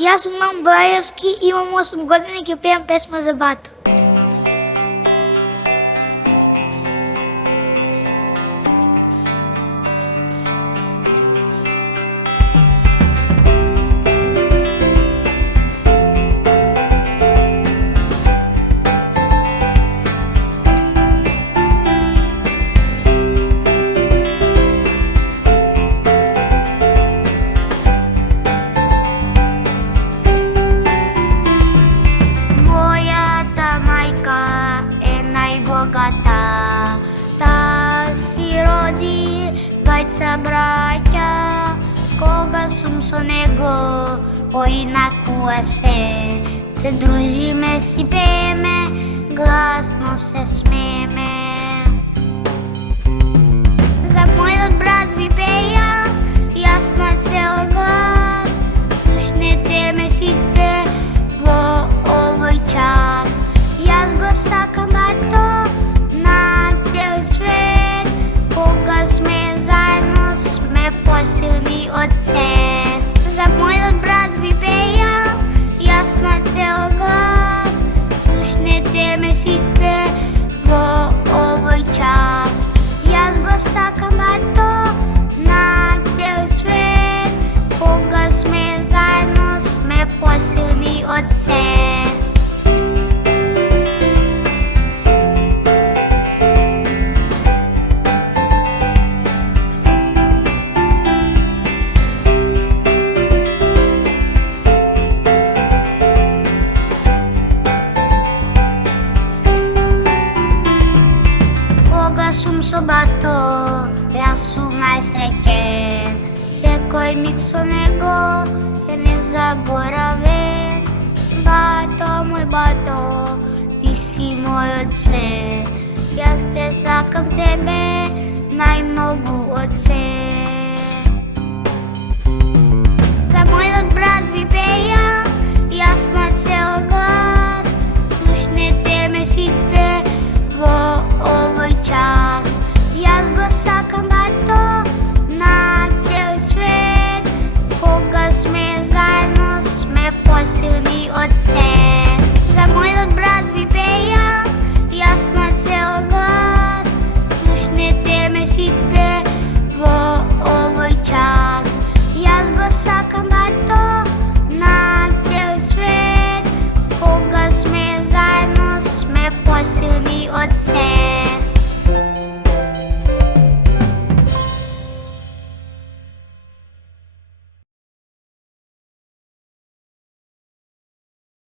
Јас сум Мам Брајевски, имам 8 години и ќе пеам песма за бато. Та си роди двајца браќа, кога сум со него, поинакува се дружиме, си пееме, гласно се смееме. За мојот брат ви пеја, јас на цел глас, слушнете ме сите во овој час. Јас го сакам бато на цел свет, кога сме заедно сме посилни од се. За мојот брат ви пеја, јас на цел глас, слушнете ме сите во овој час. Јас го сакам бато на цел свет, кога сме заедно сме посилни од се. Сум со бато, јас сум најсреќен, секој миг со него е незаборавен. Бато, мој бато, ти си мојот свет, јас те сакам тебе најмногу од се.